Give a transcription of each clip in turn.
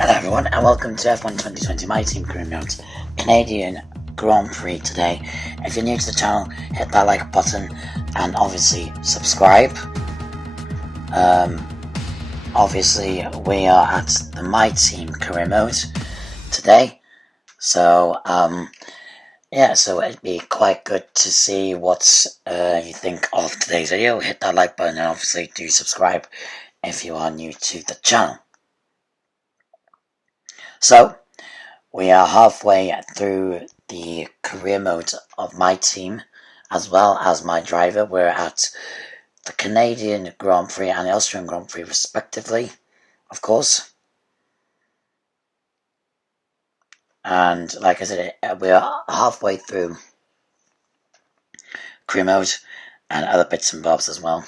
Hello everyone and welcome to F1 2020, my team career notes, Canadian Grand Prix today. If you're new to the channel, hit that like button and obviously subscribe. Obviously we are at the my team career mode today, so yeah, so it'd be quite good to see what you think of today's video. Hit that like button and obviously do subscribe if you are new to the channel. So, we are halfway through the career mode of my team, as well as my driver. We're at the Canadian Grand Prix and the Austrian Grand Prix respectively, of course. And like I said, we're halfway through career mode and other bits and bobs as well.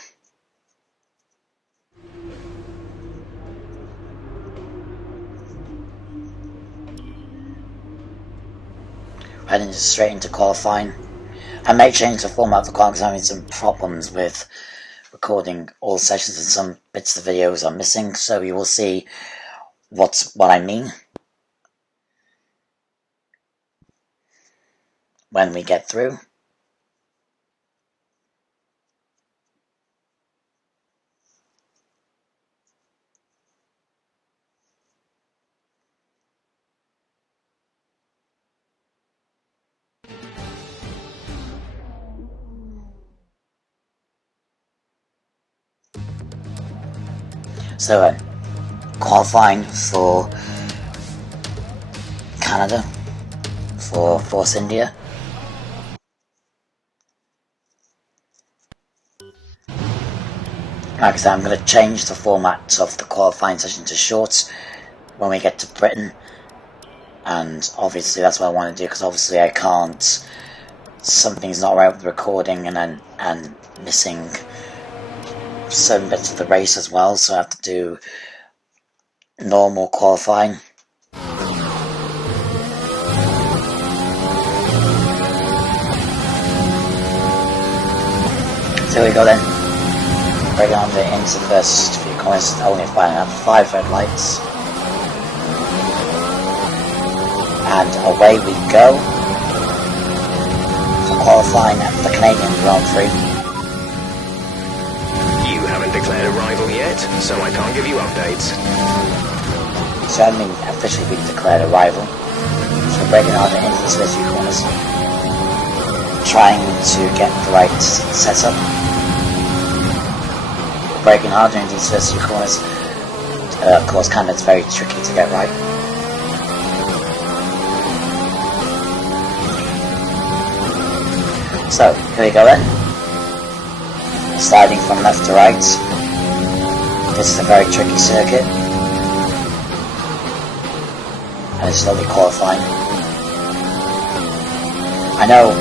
Heading straight into qualifying. I may change the format of the qualifying because I'm having some problems with recording all sessions and some bits of the videos are missing, so you will see what I mean when we get through. So, qualifying for Canada, for Force India. Like I said, I'm going to change the format of the qualifying session to shorts when we get to Britain. And obviously that's what I want to do, because obviously I can't, something's not right with the recording and missing certain bits of the race as well, so I have to do normal qualifying. So here we go then. Breaking on into the first few corners, only firing out 5 red lights. And away we go for qualifying at the Canadian Grand Prix. You haven't declared a rival yet, so I can't give you updates. So I haven't officially been declared a rival. So we're breaking on into these first few corners, trying to get the right setup. Breaking hard into these first few corners. Of course, Canada's very tricky to get right. So, here we go then. Sliding from left to right. This is a very tricky circuit. And it's slowly qualifying. I know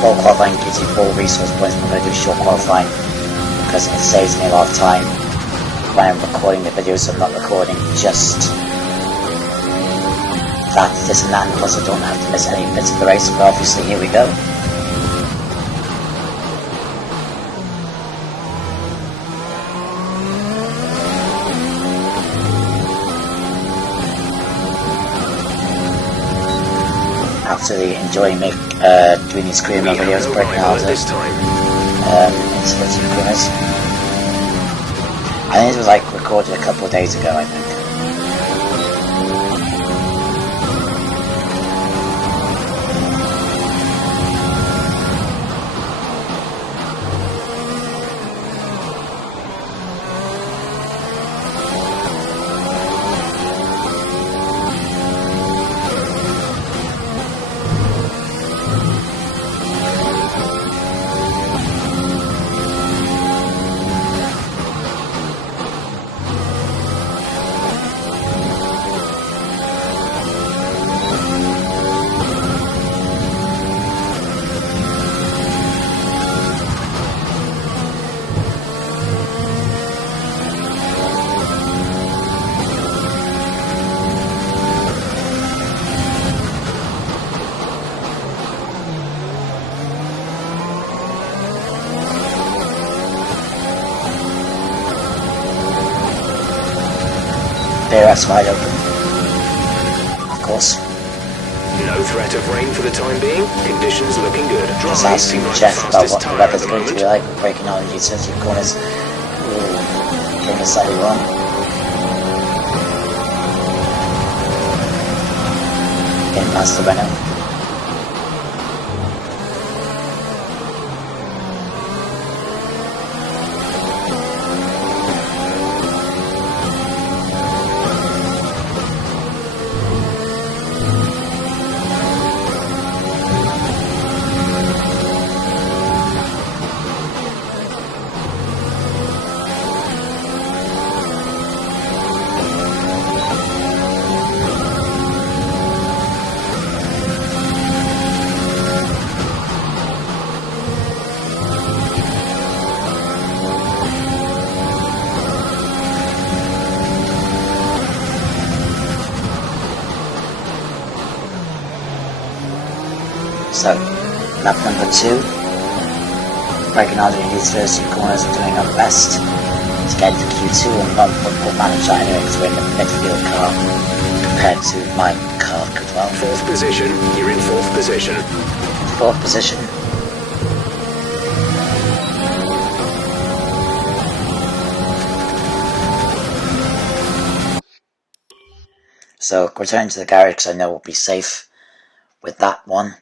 full qualifying gives you full resource points, but I'm going to do short qualifying because it saves me a lot of time when I'm recording the videos, so I'm not recording just that, this and that, and plus I don't have to miss any bits of the race, but obviously here we go. Absolutely enjoying doing these career mode videos, breaking harder into the two corners. I think it was like recorded a couple of days ago, I think. DRS wide open. Of course. No threat of rain for the time being. Conditions looking good. Just Drive asking seem like the Jeff about fastest what the tyre at weather's the going to be moment. like, braking on these 30 corners. Ooh, getting it slightly wrong. Getting past the Renault. So, lap number 2, braking on these 30 corners and doing our best to get into Q2, and we'll manage that anyway because we're in the midfield car compared to my car as well. Fourth position. You're in fourth position. 4th position. So, returning to the garage because I know we'll be safe with that one.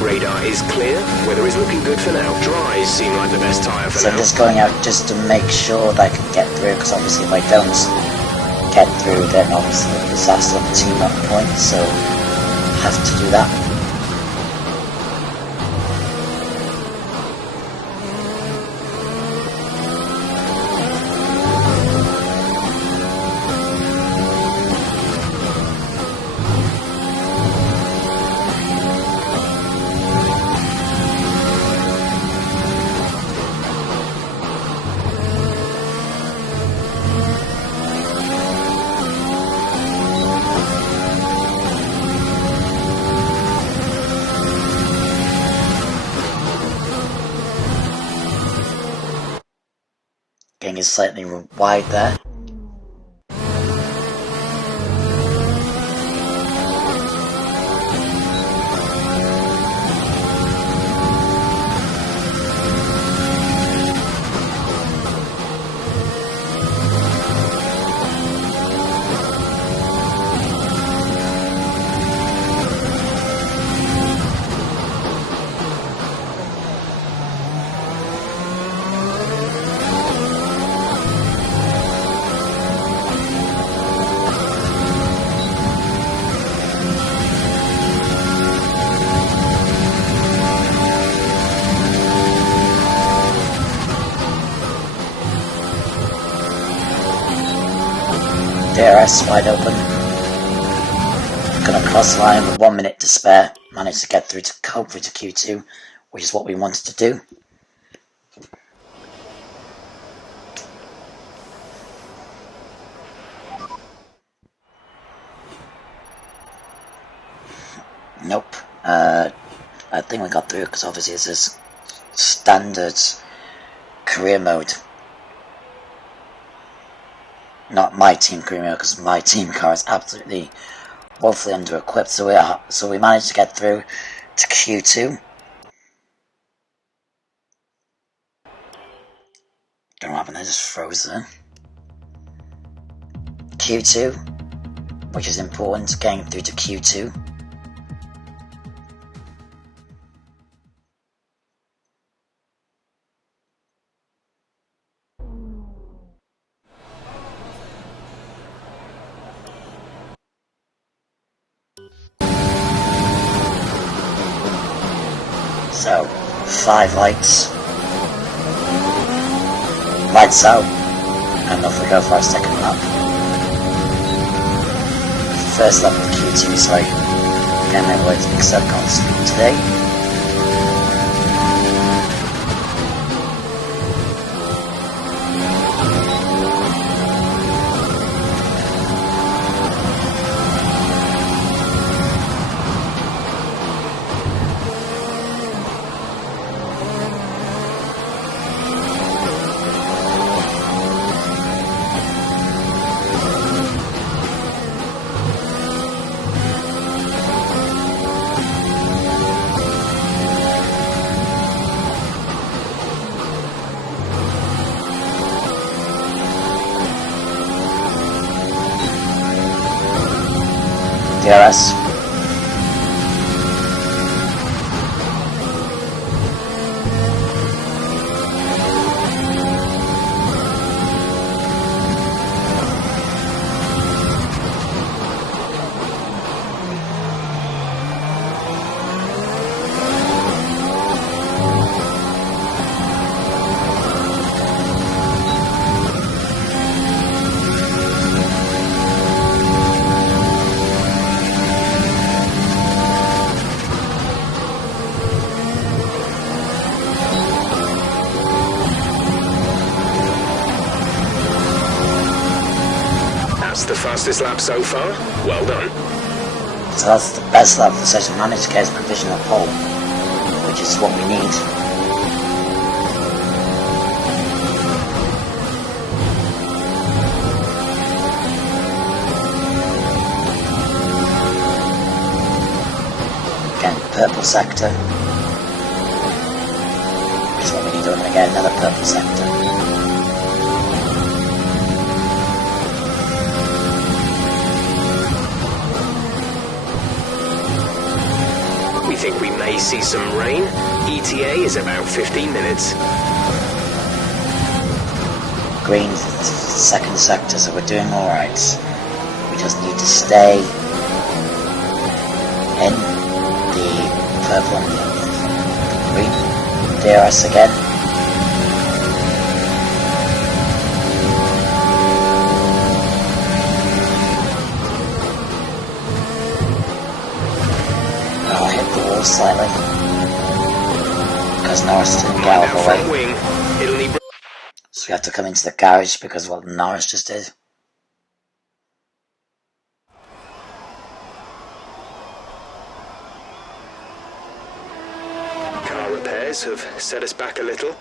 Radar is clear. Weather is looking good for now. Dries seem like the best tyre for So I'm now. just going out just to make sure that I can get through, because obviously if I don't get through, then obviously the disaster of the team at point, so I have to do that. Getting it slightly wide there. DRS wide open. Gonna cross the line with 1 minute to spare. Managed to get through to hopefully to Q2, which is what we wanted to do. Nope. I think we got through because obviously it's this standard career mode. Not my team career mode, because my team car is absolutely woefully under equipped. So we managed to get through to Q2. Don't know what happened, I just froze there. Q2, which is important, getting through to Q2. So, 5 lights. Lights out. And off we go for our second lap. First lap of Q2, sorry. Again, my words mixed up, can't speak today. DRS. The fastest lap so far. Well done. So that's the best lap of the session. Managed to get a provisional pole, which is what we need. Again, purple sector. Which is what we need. We're going to get another purple sector. We think we may see some rain. ETA is about 15 minutes. Green for the second sector, so we're doing alright. We just need to stay in the purple and the green. DRS again. Slightly because Norris didn't get out of the way, so we have to come into the garage because of what Norris just did. Car repairs have set us back a little.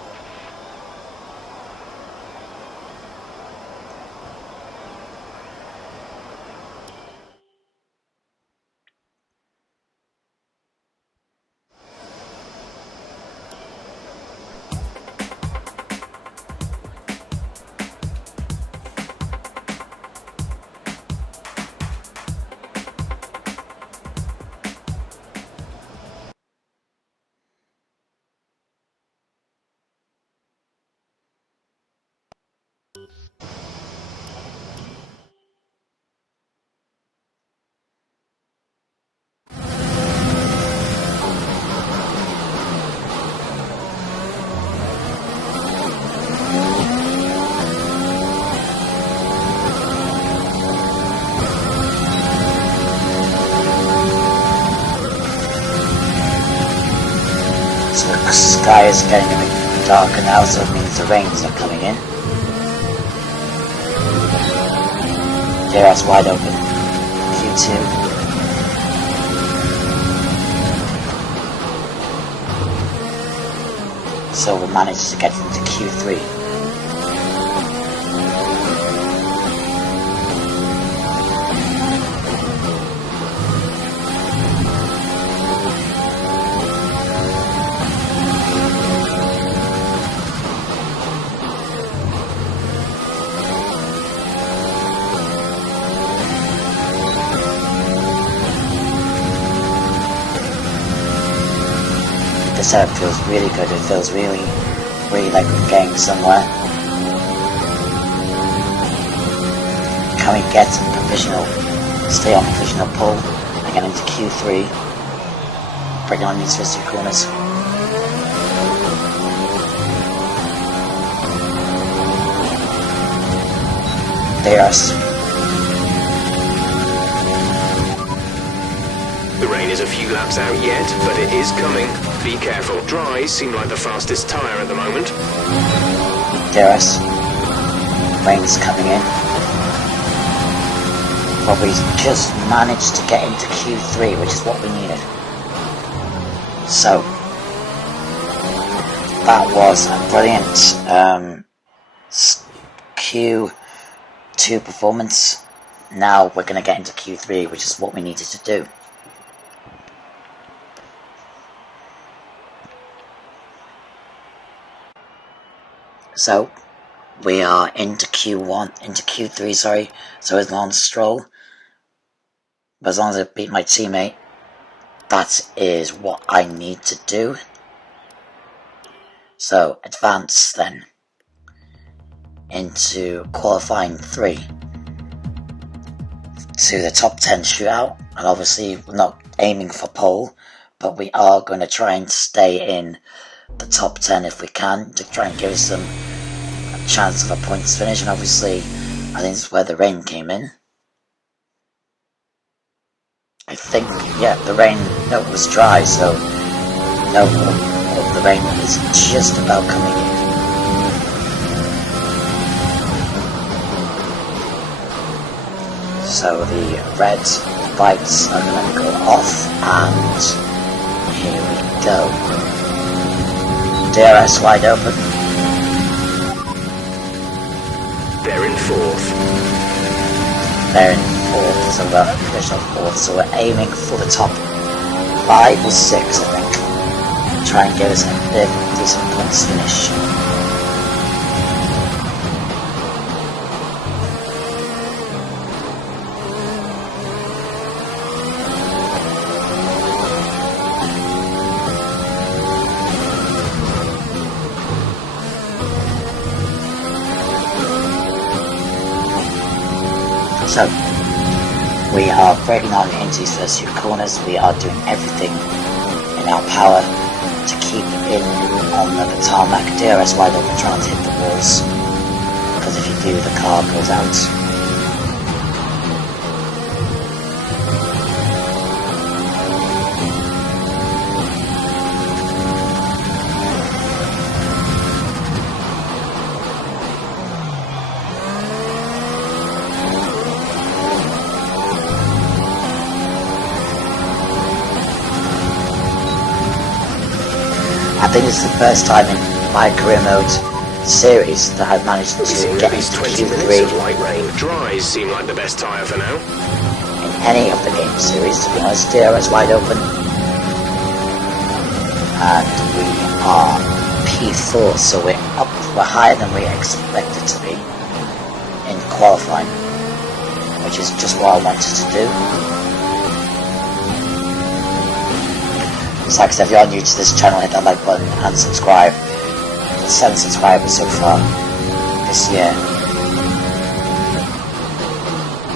The sky is getting a bit darker now, so it means the rains are coming in. DRS wide open. Q2. So we'll manage to get into Q3. The setup feels really good. It feels really like we're getting somewhere. Can we get some provisional, stay on provisional pole and get into Q3? Bring on these first two corners. DRS. The rain is a few laps out yet, but it is coming. Be careful. Dries seem like the fastest tyre at the moment. DRS. Rain's coming in. But we just managed to get into Q3, which is what we needed. So, that was a brilliant Q2 performance. Now we're going to get into Q3, which is what we needed to do. So, we are into Q3, sorry, so it's on Stroll. But as long as I beat my teammate, that is what I need to do. So, advance then into qualifying 3 to the top 10 shootout. And obviously, we're not aiming for pole, but we are going to try and stay in the top 10 if we can, to try and give us some a chance of a points finish. And obviously, I think this is where the rain came in. I think, yeah, the rain, no, it was dry, so no, the rain is just about coming in. So the red lights are going to go off, and here we go. DRS wide open. They're in 4th. They're in 4th, so we're official 4th, so we're aiming for the top 5 or 6, I think. Try and get us a decent points finish. So, we are braking on into these first 2 corners. We are doing everything in our power to keep in on the tarmac. DRS wide open, trying to hit the walls, because if you do, the car goes out. I think it's the first time in my career mode series that I've managed to get into Q3 light rain. Dries seem like the best tyre for now. in any of the game series, to be honest. DRS wide open. And we are P4, so we're higher than we expected to be in qualifying, which is just what I wanted to do. So like I said, if you're new to this channel, hit that like button and subscribe. 7 subscribers so far this year.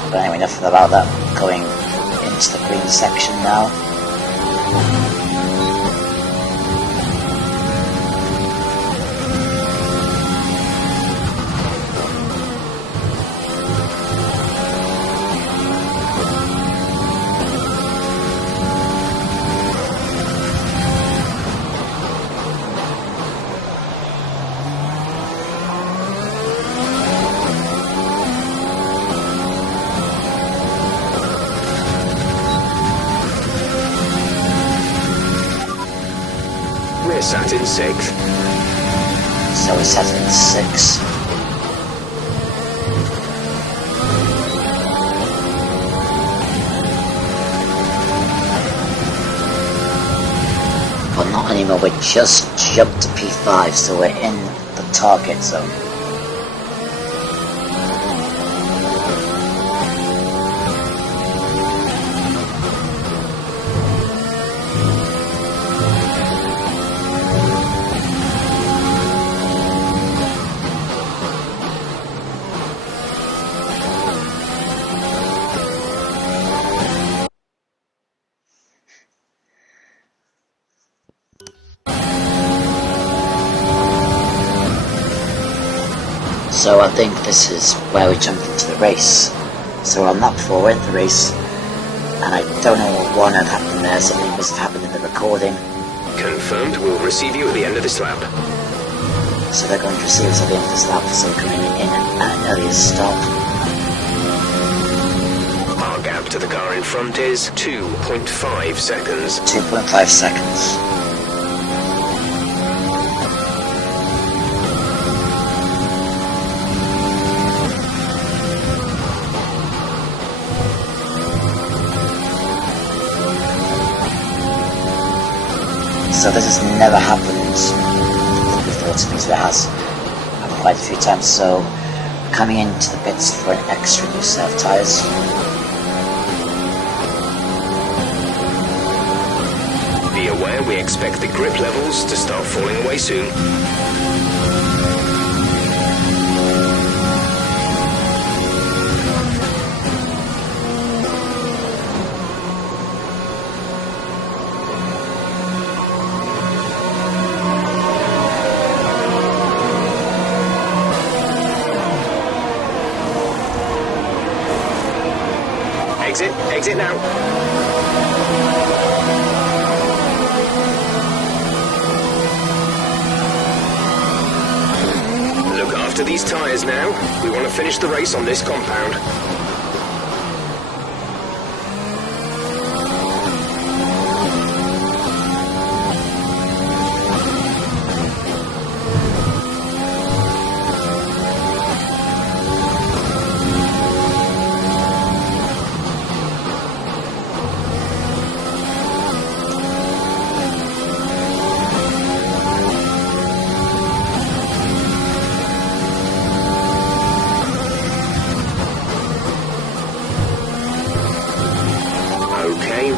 But anyway, nothing about that. Going into the green section now. We're sat in 6th. So we're set in 6. But not anymore, we just jumped to P5, so we're in the target zone. So I think this is where we jumped into the race. So we're on lap 4, we're in the race, and I don't know what had happened there, something must have happened in the recording. Confirmed, we'll receive you at the end of this lap. So they're going to receive us at the end of this lap, so we're coming in at an earlier stop. Our gap to the car in front is 2.5 seconds. 2.5 seconds. So this has never happened before to me, so it has happened quite a few times. So coming into the pits for an extra new set of tyres. Be aware we expect the grip levels to start falling away soon. Exit now. Look after these tyres now. We want to finish the race on this compound.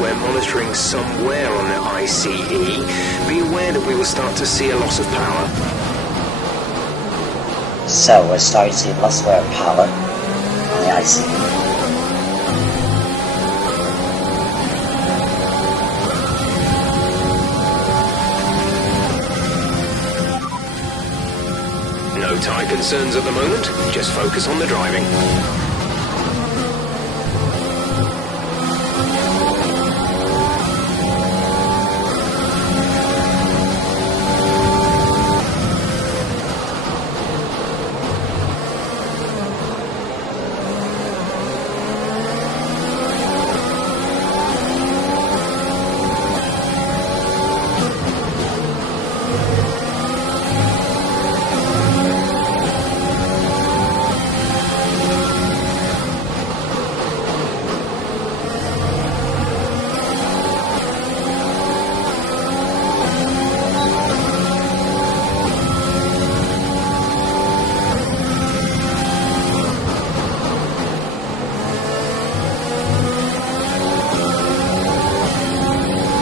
We're monitoring somewhere on the ICE. Be aware that we will start to see a loss of power. So we're starting to see loss of power on the ICE. No tyre concerns at the moment, just focus on the driving.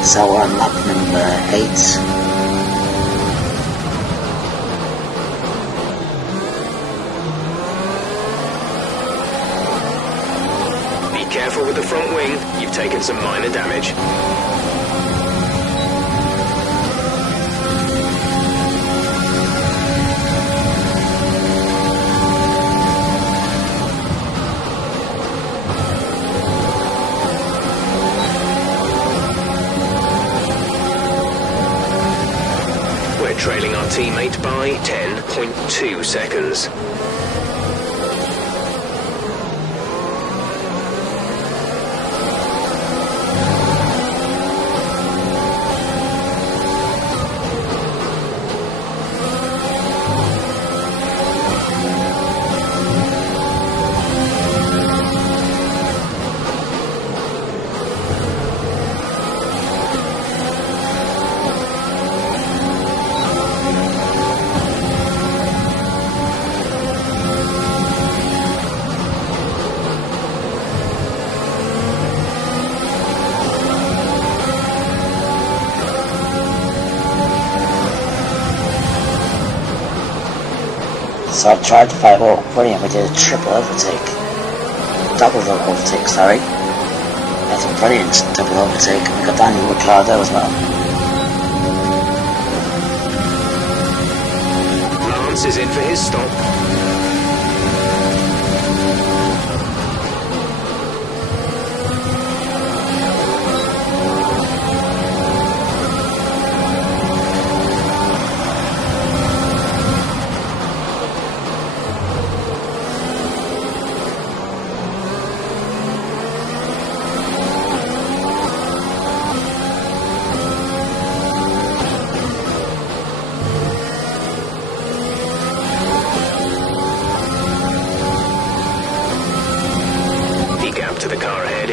So we're on lap number 8. Be careful with the front wing, you've taken some minor damage. Trailing our teammate by 10.2 seconds. So I tried to fight, oh brilliant, we did a triple overtake. Double overtake, sorry. That's a brilliant double overtake, and we got Daniel Ricciardo as well. Lance is in for his stop.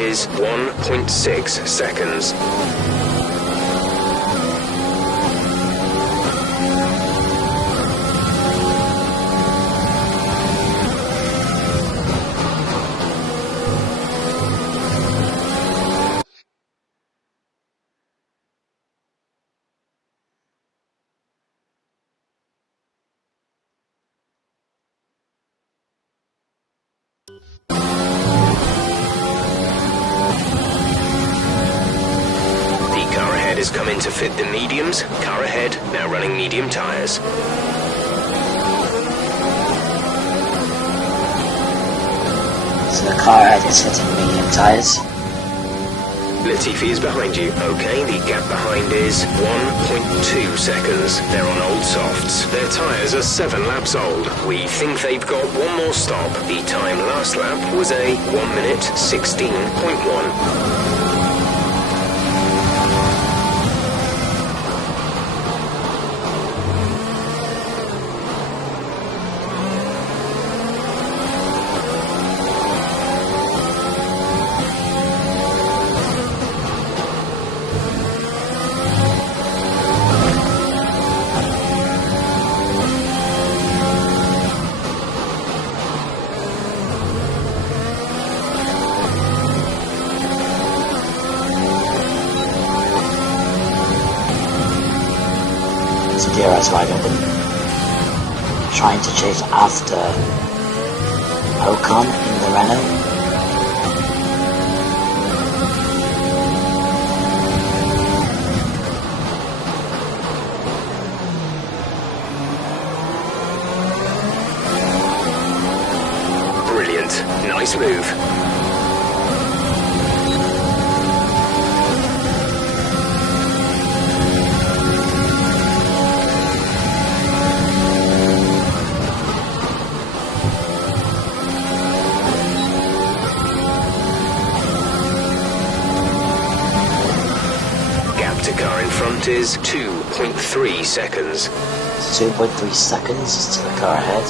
is 1.6 seconds. Has come in to fit the mediums. Car ahead, now running medium tyres. So the car ahead is fitting medium tyres. Latifi is behind you. Okay, the gap behind is 1.2 seconds. They're on old softs. Their tyres are 7 laps old. We think they've got one more stop. The time last lap was a 1 minute 16.1. That's wide open. Trying to chase after Ocon in the Renault. Brilliant. Nice move. Is 2.3 seconds. 2.3 seconds to the car ahead.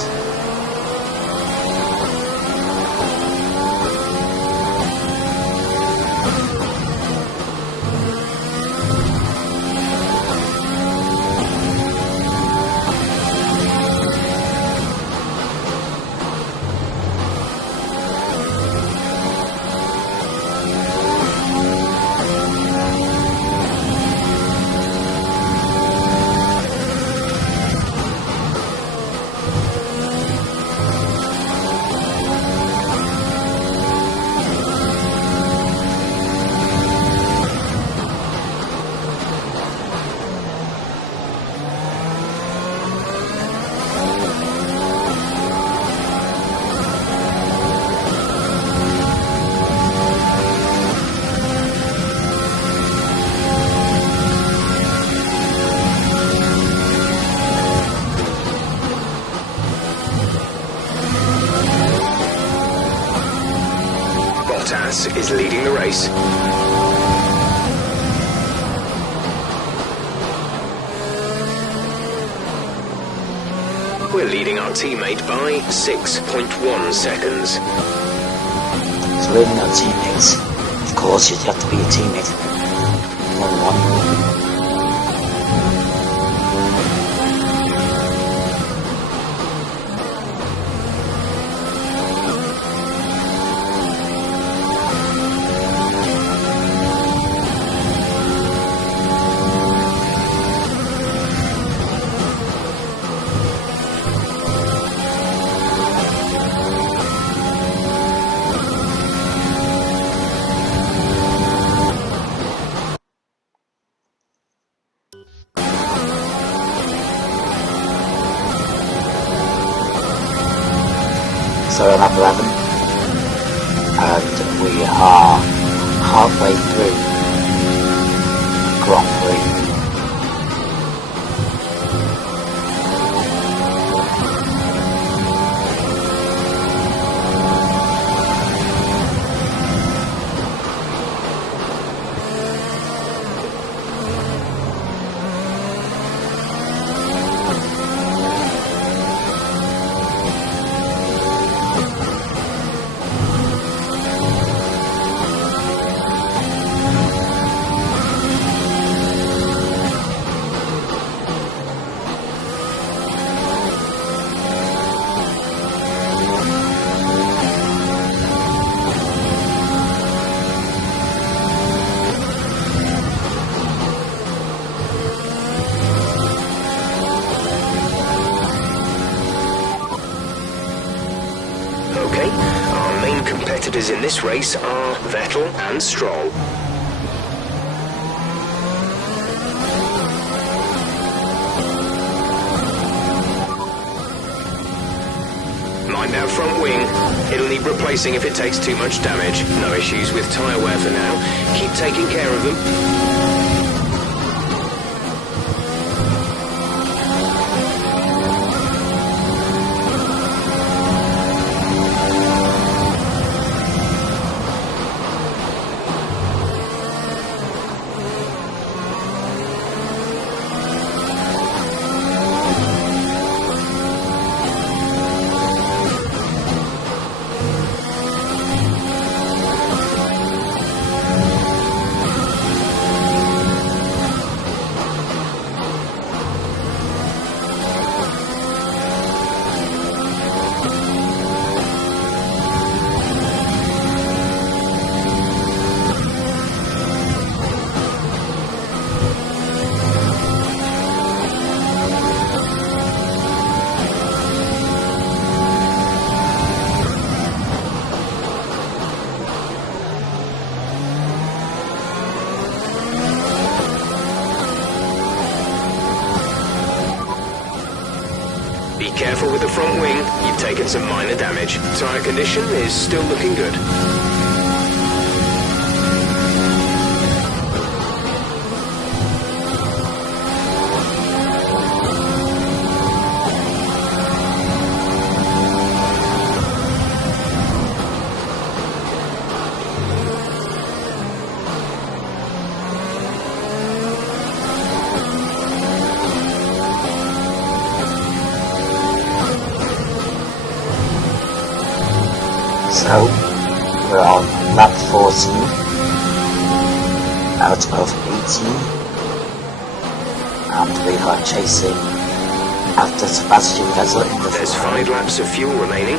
Is leading the race. We're leading our teammate by 6.1 seconds. So leading our teammates, of course you'd have to be a teammate. 1-1. So we're on lap 11, and we are halfway through Grand Prix. leaders in this race are Vettel and Stroll. Mind that front wing. It'll need replacing if it takes too much damage. No issues with tyre wear for now. Keep taking care of them. Be careful with the front wing, you've taken some minor damage. Tyre condition is still looking good. So, we're on lap 14, out of 18, and we are chasing after Sebastian Vettel in the There's 5 laps of fuel remaining.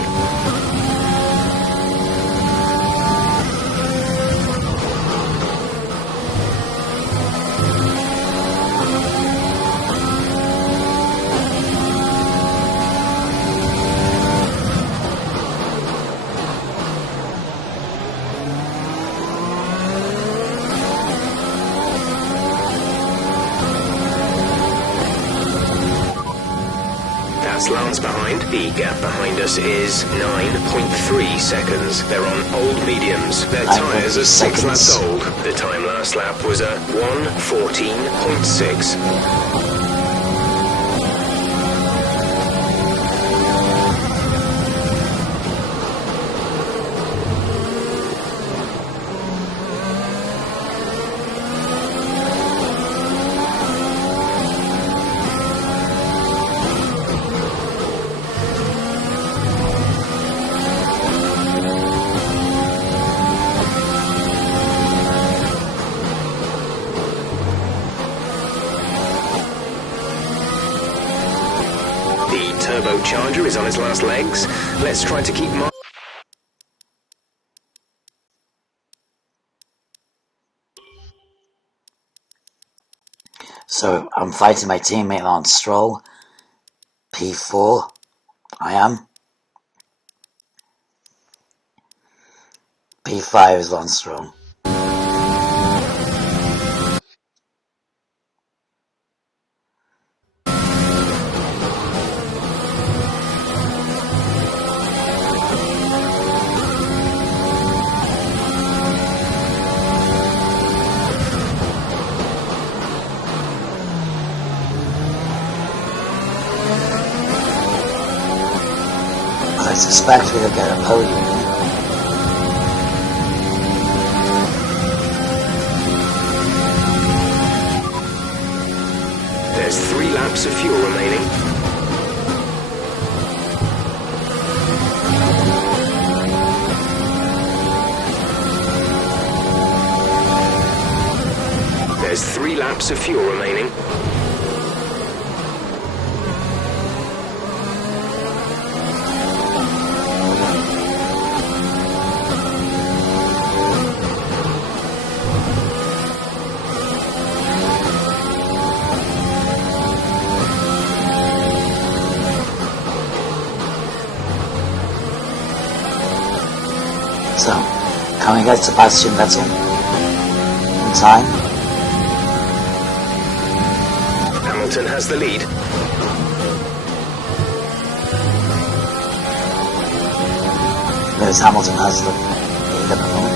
Lance behind. The gap behind us is 9.3 seconds. They're on old mediums. Their tyres are 6 laps old. The time last lap was a 1:14.6. Turbocharger is on its last legs. Let's try to keep So, I'm fighting my teammate Lance Stroll. P4. I am. P5 is Lance Stroll. I suspect we'll get a podium. There's 3 laps of fuel remaining. There's 3 laps of fuel remaining. So, get Sebastian Vettel in time? Hamilton has the lead. Lewis Hamilton has the lead at the moment.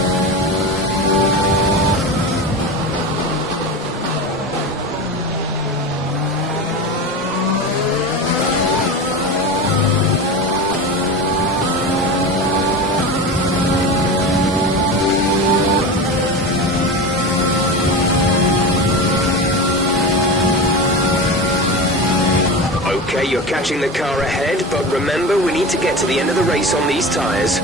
Okay, you're catching the car ahead, but remember, we need to get to the end of the race on these tyres.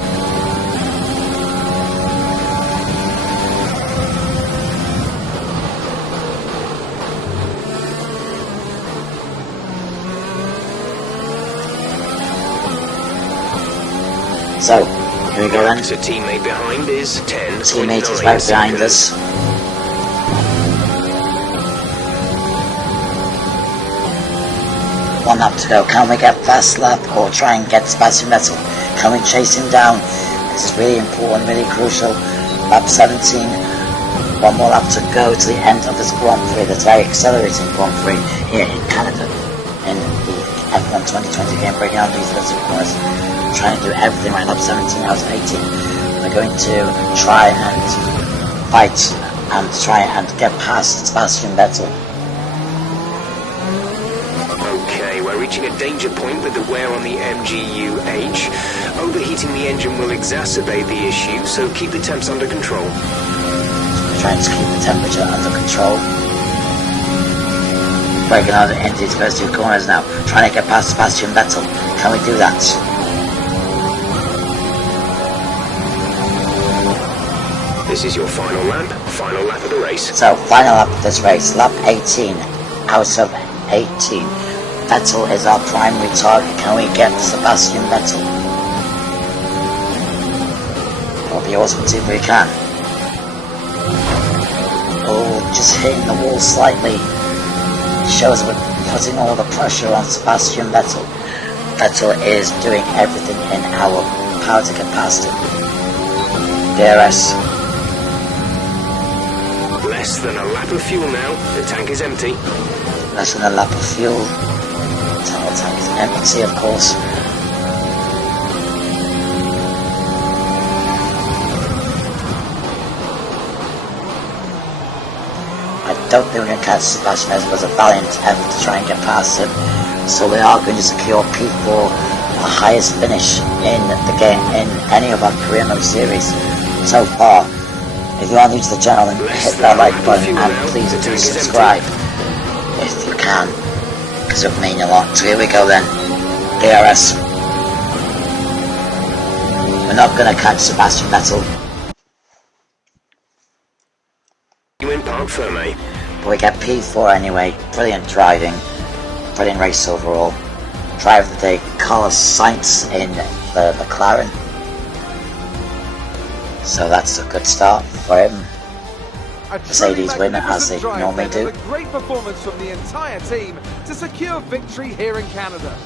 So, here we go then. So teammate behind is 10. Teammate is right behind us. One lap to go. Can we get fast lap or try and get Sebastian Vettel? Can we chase him down? This is really important, really crucial. Lap 17. One more lap to go to the end of this Grand Prix, the very accelerating Grand Prix here in Canada, in the F1 2020 game, breaking out these little corners. Trying to do everything right. Lap 17 out of 18. We're going to try and fight and try and get past Sebastian Vettel. Okay, we're reaching a danger point with the wear on the MGU-H. Overheating the engine will exacerbate the issue, so keep the temps under control. Trying to keep the temperature under control. Breaking out into these first two corners now. Trying to get past Sebastian Vettel. Can we do that? This is your final lap of the race. So, final lap of this race. Lap 18 out of 18. Vettel is our primary target. Can we get Sebastian Vettel? It'll be awesome to see if we can. Oh, just hitting the wall slightly. Shows we're putting all the pressure on Sebastian Vettel. Vettel is doing everything in our power to get past him. DRS. Less than a lap of fuel now. The tank is empty. Less than a lap of fuel. The tank is empty, of course. I don't think we can catch Sebastian as it was a valiant effort to try and get past him. So we are going to secure P4, the highest finish in the game in any of our career mode series so far. If you are new to the channel, then hit that like button and please do subscribe if you can, because it would mean a lot. So here we go then. DRS. We're not going to catch Sebastian Vettel. You in park firme. But we get P4 anyway. Brilliant driving. Brilliant race overall. Driver of the day, Carlos Sainz in the McLaren. So that's a good start for him. Mercedes win as they normally do. A great performance from the entire team to secure victory here in Canada.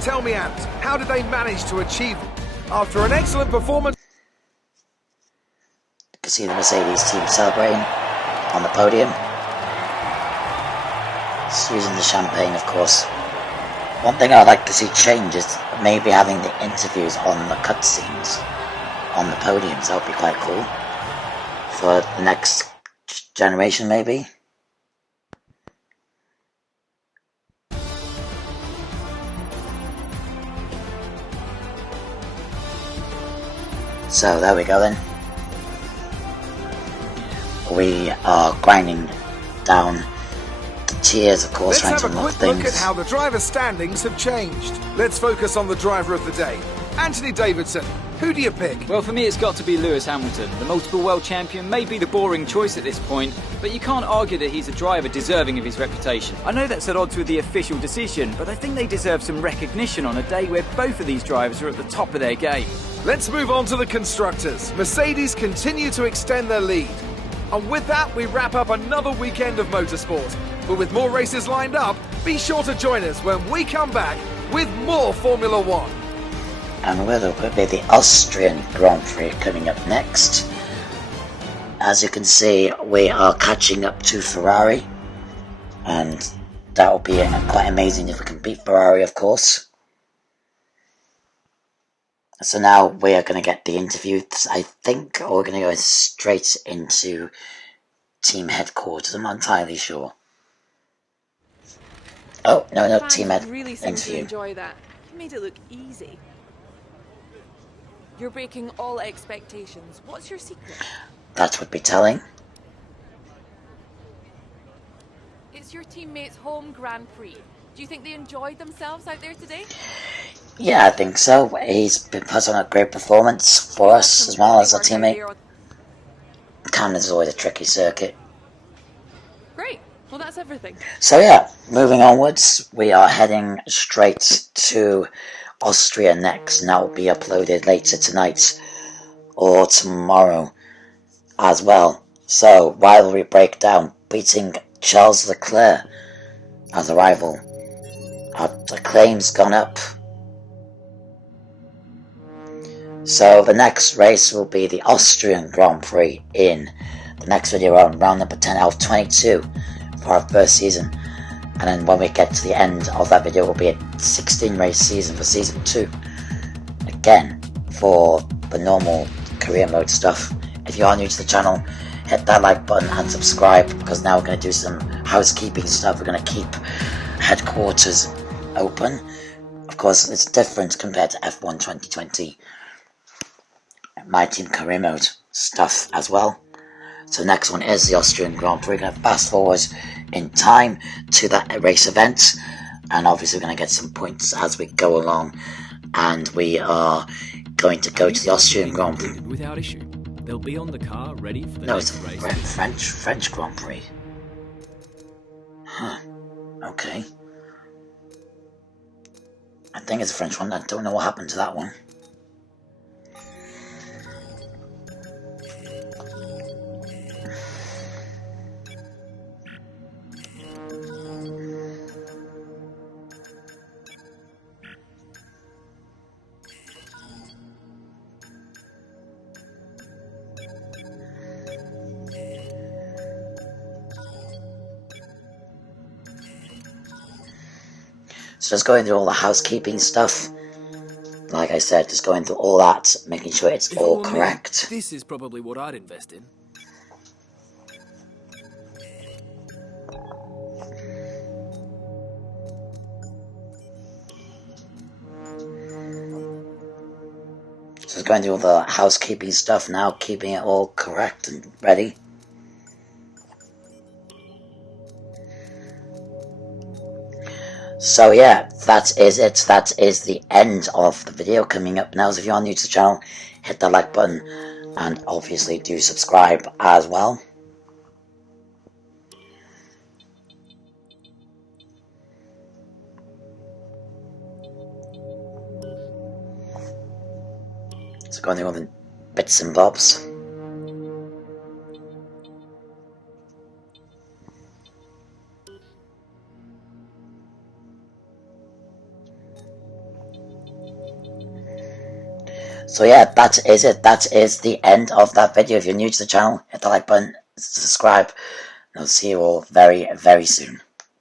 Tell me, Ant, how did they manage to achieve after an excellent performance? You can see the Mercedes team celebrating on the podium. Just using the champagne, of course. One thing I'd like to see change is maybe having the interviews on the cutscenes on the podiums. That would be quite cool for the next generation, maybe. So there we go then. We are grinding down the tiers, of course, trying to unlock things. Let's have a quick look at how the driver standings have changed. Let's focus on the driver of the day. Anthony Davidson, who do you pick? Well, for me, it's got to be Lewis Hamilton. The multiple world champion may be the boring choice at this point, but you can't argue that he's a driver deserving of his reputation. I know that's at odds with the official decision, but I think they deserve some recognition on a day where both of these drivers are at the top of their game. Let's move on to the constructors. Mercedes continue to extend their lead. And with that, we wrap up another weekend of motorsport. But with more races lined up, be sure to join us when we come back with more Formula One. And will be the Austrian Grand Prix coming up next. As you can see, we are catching up to Ferrari, and that will be quite amazing if we can beat Ferrari, of course. So now we are going to get the interviews, I think, or we're going to go straight into team headquarters. I'm not entirely sure. Oh, no, team head really seem to interview. enjoy that. You made it look easy. You're breaking all expectations. What's your secret? That would be telling. It's your teammates' home Grand Prix. Do you think they enjoyed themselves out there today? Yeah, I think so. He's been put on a great performance for us as well as a teammate. Canada's always a tricky circuit. Great. Well, that's everything. So yeah, moving onwards, we are heading straight to Austria next, and that will be uploaded later tonight or tomorrow as well. So, rivalry breakdown, beating Charles Leclerc as a rival. The claim's gone up. So the next race will be the Austrian Grand Prix in the next video on round number 10 out of 22 for our first season. And then when we get to the end of that video, it will be a 16 race season for season 2. Again, for the normal career mode stuff. If you are new to the channel, hit that like button and subscribe, because now we're going to do some housekeeping stuff. We're going to keep headquarters open. Of course, it's different compared to F1 2020. My team career mode stuff as well. So next one is the Austrian Grand Prix. We're going to fast forward in time to that race event, and obviously we're going to get some points as we go along, and we are going to go to the Austrian Grand Prix. Without issue. They'll be on the car ready for the No, next it's race. French Grand Prix. Huh. Okay. I think it's a French one. I don't know what happened to that one. So just going through all the housekeeping stuff. Like I said, just going through all that, making sure it's If it all were me, correct. this is probably what I'd invest in. So just going through all the housekeeping stuff now, keeping it all correct and ready. So yeah, that is it. That is the end of the video. Coming up now, so if you are new to the channel, hit that like button and obviously do subscribe as well. So going through all the bits and bobs. So yeah, that is it. That is the end of that video. If you're new to the channel, hit the like button, subscribe, and I'll see you all very, very soon.